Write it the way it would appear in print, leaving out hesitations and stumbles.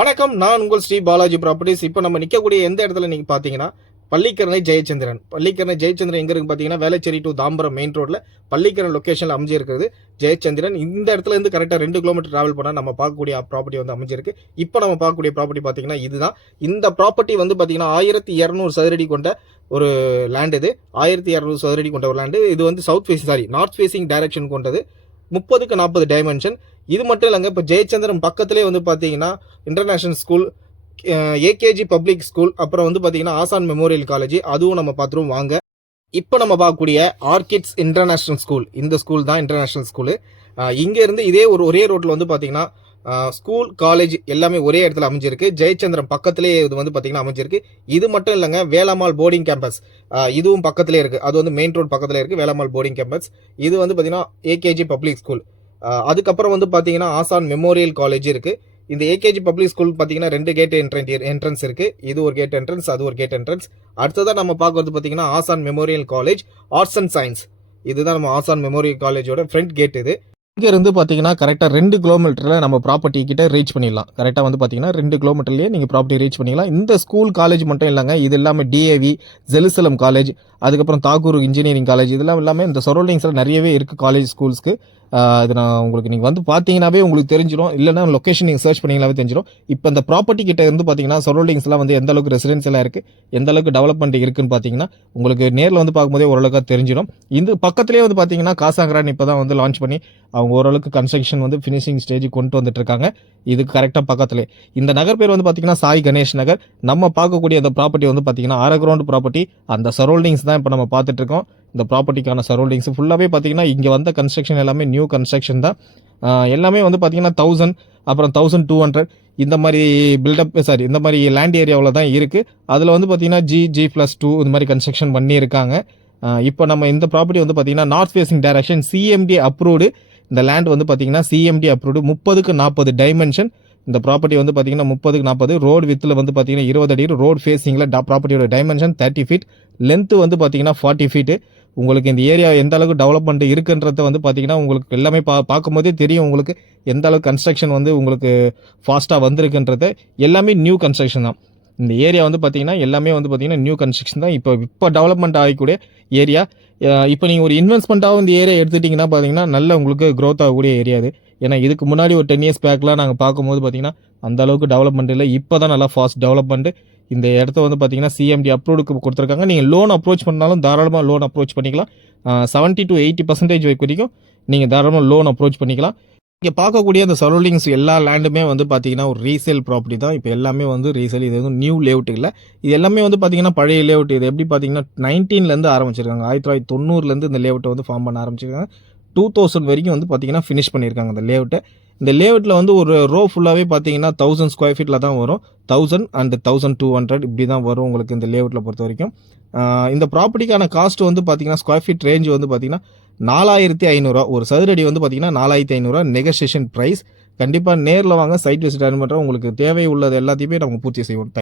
வணக்கம், நான் உங்கள் ஸ்ரீ பாலாஜி ப்ராப்பர்ட்டிஸ். இப்போ நம்ம நிற்கக்கூடிய எந்த இடத்துல நீங்கள் பார்த்தீங்கன்னா பள்ளிக்கரணை ஜெயச்சந்திரன். பள்ளிக்கரணை ஜெயச்சந்திரன் எங்கே இருக்கு பார்த்தீங்கன்னா வேளச்சேரி டு தாம்பரம் மெயின் ரோட்டில் பள்ளிக்கரணை லொக்கேஷனில் அமைஞ்சிருக்கிறது ஜெயச்சந்திரன். இந்த இடத்துல இருந்து கரெக்டாக 2 கிலோமீட்டர் டிராவல் பண்ணால் நம்ம பார்க்கக்கூடிய ப்ராப்பர்ட்டி வந்து அமைஞ்சிருக்கு. இப்போ நம்ம பார்க்கக்கூடிய ப்ராப்பர்ட்டி பார்த்தீங்கன்னா இதுதான். இந்த ப்ராப்பர்ட்டி வந்து பார்த்தீங்கன்னா 1200 சதுரடி கொண்ட ஒரு லேண்ட். இது 1200 சதுரடி கொண்ட ஒரு லேண்டு. இது வந்து நார்த் ஃபேசிங் டைரக்ஷன் கொண்டது. 30க்கு 40 டைமென்ஷன். இது மட்டும் இல்லைங்க, இப்போ ஜெயச்சந்திரன் பக்கத்திலே வந்து பார்த்தீங்கன்னா international school, AKG public school, அப்புறம் வந்து பார்த்தீங்கன்னா ஆசான் மெமோரியல் காலேஜ், அதுவும் நம்ம பார்த்துருவோம் வாங்க. இப்போ நம்ம பார்க்கக்கூடிய ஆர்கிட்ஸ் இன்டர்நேஷனல் ஸ்கூல், இந்த ஸ்கூல் தான் இன்டர்நேஷனல் ஸ்கூலு. இங்கேருந்து இதே ஒரே ரோட்டில் வந்து பார்த்தீங்கன்னா ஸ்கூல் காலேஜ் எல்லாமே ஒரே இடத்துல அமைஞ்சிருக்கு. ஜெயச்சந்திரன் பக்கத்திலே இது வந்து பார்த்தீங்கன்னா அமைஞ்சிருக்கு. இது மட்டும் இல்லைங்க, வேலம்மாள் போர்டிங் கேம்பஸ் இதுவும் பக்கத்திலே இருக்குது. அது வந்து மெயின் ரோட் பக்கத்தில் இருக்குது, வேலம்மாள் போர்டிங் கேம்பஸ். இது வந்து பார்த்தீங்கன்னா ஏகேஜி பப்ளிக் ஸ்கூல். அதுக்கப்புறம் வந்து பார்த்தீங்கன்னா ஆசான் மெமோரியல் காலேஜ் இருக்குது. இந்த ஏகேஜி பப்ளிக் ஸ்கூல் பார்த்தீங்கன்னா 2 கேட் என்ட்ரன்ஸ் இருக்குது. இது ஒரு கேட் என்ட்ரன்ஸ், அது ஒரு கேட் என்ட்ரன்ஸ். அடுத்ததான் நம்ம பார்க்கறது பார்த்தீங்கன்னா ஆசான் memorial college arts and science. இதுதான் நம்ம ஆசான் மெமோரியல் காலேஜோட ஃப்ரண்ட் கேட். இது இங்கே இருந்து பார்த்தீங்கன்னா கரெக்டாக 2 கிலோமீட்டரில் நம்ம ப்ராப்பர்ட்டி கிட்ட ரீச் பண்ணிடலாம். கரெக்டாக வந்து பார்த்தீங்கன்னா 2 கிலோமீட்டர்லேயே நீங்கள் ப்ராப்பர்ட்டி ரீச் பண்ணிக்கலாம். இந்த ஸ்கூல் காலேஜ் மட்டும் இல்லைங்க, இது எல்லாமே டிஏவி, ஜெருசலம் காலேஜ், அதுக்கப்புறம் தாக்கூர் இன்ஜினியரிங் காலேஜ், இதெல்லாம் எல்லாமே இந்த சரௌண்டிங்ஸில் நிறையவே இருக்குது காலேஜ் ஸ்கூல்ஸ்க்கு. இது நான் உங்களுக்கு நீங்கள் வந்து பார்த்தீங்கன்னாவே உங்களுக்கு தெரிஞ்சிடும், இல்லைனா லொக்கேஷன் நீங்கள் சர்ச் பண்ணிங்களாவே தெரிஞ்சிடும். இப்போ இந்த ப்ராப்பர்ட்டி கிட்ட இருந்து பார்த்தீங்கன்னா சரௌண்டிங்ஸ்லாம் வந்து எந்த அளவுக்கு ரெசிடென்சியலாக இருக்குது, எந்த அளவுக்கு டெவலப்மெண்ட் இருக்குன்னு பார்த்தீங்கன்னா உங்களுக்கு நேரில் வந்து பார்க்கும்போதே ஓரளவுக்கு தெரிஞ்சிடும். இந்த பக்கத்துலேயே வந்து பார்த்தீங்கன்னா காசாங்கரான் இப்போ தான் வந்து லான்ச் பண்ணி அவங்க ஓரளவுக்கு கன்ஸ்ட்ரக்ஷன் வந்து ஃபினிஷிங் ஸ்டேஜுக்கு கொண்டு வந்துட்டு இருக்காங்க. இதுக்கு கரெக்டாக பக்கத்துலேயே இந்த நகர் பேர் வந்து பார்த்தீங்கன்னா சாய் கணேஷ் நகர். நம்ம பார்க்கக்கூடிய அந்த ப்ராப்பர்ட்டி வந்து பார்த்தீங்கன்னா அரை கிரவுண்ட் ப்ராப்பர்ட்டி. அந்த சரௌண்டிங்ஸ் தான் இப்போ நம்ம பார்த்துட்டு இருக்கோம். இந்த ப்ராப்பர்ட்டிக்கான சரௌண்டிங்ஸ் ஃபுல்லாகவே பார்த்தீங்கன்னா இங்கே வந்த கன்ஸ்ட்ரக்ஷன் எல்லாமே நியூ கன்ஸ்ட்ரக்ஷன் தான். எல்லாமே வந்து பார்த்தீங்கன்னா 1000 அப்புறம் 1200 இந்த மாதிரி இந்த மாதிரி லேண்ட் ஏரியாவில் தான் இருக்குது. அதில் வந்து பார்த்தீங்கன்னா G+2 இந்த மாதிரி கன்ஸ்ட்ரக்ஷன் பண்ணியிருக்காங்க. இப்போ நம்ம இந்த ப்ராப்பர்ட்டி வந்து பார்த்தீங்கன்னா north facing direction CMD approved. இந்த லேண்ட் வந்து பார்த்தீங்கன்னா சிஎம்டி அப்ரூவ்டு 30க்கு 40 டைமென்ஷன். இந்த ப்ராப்பர்ட்டி வந்து பார்த்தீங்கன்னா 30க்கு 40 ரோடு வித்தில் வந்து பார்த்தீங்கன்னா 20 அடி. ரோடு ஃபேஸிங்கில் ப்ராப்பர்ட்டியோட டைமென்ஷன் 30 ஃபீட், லென்த்து வந்து பார்த்தீங்கன்னா 40 ஃபீட்டு. உங்களுக்கு இந்த ஏரியா எந்த அளவுக்கு டெவலப்மெண்ட் இருக்குன்றத வந்து பார்த்தீங்கன்னா உங்களுக்கு எல்லாமே பார்க்கும்போதே தெரியும் உங்களுக்கு எந்த அளவுக்கு கன்ஸ்ட்ரக்ஷன் வந்து உங்களுக்கு ஃபாஸ்ட்டாக வந்திருக்குன்றது. எல்லாமே நியூ கன்ஸ்ட்ரக்ஷன் தான். இந்த ஏரியா வந்து பார்த்தீங்கன்னா எல்லாமே வந்து பார்த்தீங்கன்னா நியூ கன்ஸ்ட்ரக்ஷன் தான். இப்போ டெவலப்மெண்ட் ஆகக்கூடிய ஏரியா. இப்போ நீங்கள் ஒரு இன்வெஸ்ட்மெண்ட்டாகவும் இந்த ஏரியா எடுத்துட்டிங்கன்னா பார்த்தீங்கன்னா நல்ல உங்களுக்கு க்ரோத் ஆகக்கூடிய ஏரியா இது. ஏன்னா இதுக்கு முன்னாடி ஒரு 10 இயர்ஸ் பேக்லாம் நாங்கள் பார்க்கும்போது பார்த்தீங்கன்னா அந்த அளவுக்கு டெவலப்மெண்ட் இல்லை. இப்போ தான் நல்லா ஃபாஸ்ட் டெவலப்மெண்ட். இந்த இடத்த வந்து பார்த்தீங்கன்னா சிஎம்டி அப்ரூவ்டுக்கு கொடுத்துருக்காங்க. நீங்கள் லோன் அப்ரோச் பண்ணாலும் தாராளமாக லோன் அப்ரோச் பண்ணிக்கலாம். 70 to 80% வரைக்கும் நீங்கள் தாராளமாக லோன் அப்ரோச் பண்ணிக்கலாம். இங்கே பார்க்கக்கூடிய அந்த சரௌண்டிங்ஸ் எல்லா லேண்டுமே வந்து பார்த்தீங்கன்னா ஒரு ரீசேல் ப்ராப்பர்ட்டி தான். இப்போ எல்லாமே வந்து ரீசேல். இது வந்து நியூ லேஅவுட் இல்லை. இது எல்லாமே வந்து பார்த்தீங்கன்னா பழைய லேஅவுட். இது எப்படி பார்த்தீங்கன்னா 19லேருந்து ஆரம்பிச்சிருக்காங்க. 1990லேருந்து இந்த லேஅவுட்டை வந்து ஃபார்ம் பண்ண ஆரம்பிச்சிருக்காங்க. 2000 வரைக்கும் வந்து பார்த்தீங்கன்னா ஃபினிஷ் பண்ணியிருக்காங்க இந்த லேஅவுட்டை. இந்த லேஅவுட்டில் வந்து ஒரு ரோ ஃபுல்லாகவே பார்த்தீங்கன்னா 1000 ஸ்கொயர் ஃபீட்டில் தான் வரும். 1000 and 1200 இப்படி தான் வரும் உங்களுக்கு இந்த லேஅவுட்டில் பொறுத்த வரைக்கும். இந்த ப்ராப்பர்ட்டிக்கான காஸ்ட் வந்து பார்த்தீங்கன்னா ஸ்கொயர் ஃபீட் ரேஞ்ச் வந்து பார்த்தீங்கன்னா 4500 ஒரு சதுரடி வந்து பார்த்தீங்கன்னா 4500 நெகோசியேஷன் ப்ரைஸ். கண்டிப்பாக நேரில் வாங்க, சைட் விசிட் பண்ணுறோம். உங்களுக்கு தேவை உள்ளது எல்லாத்தையுமே நம்ம பூர்த்தி செய்வோம்.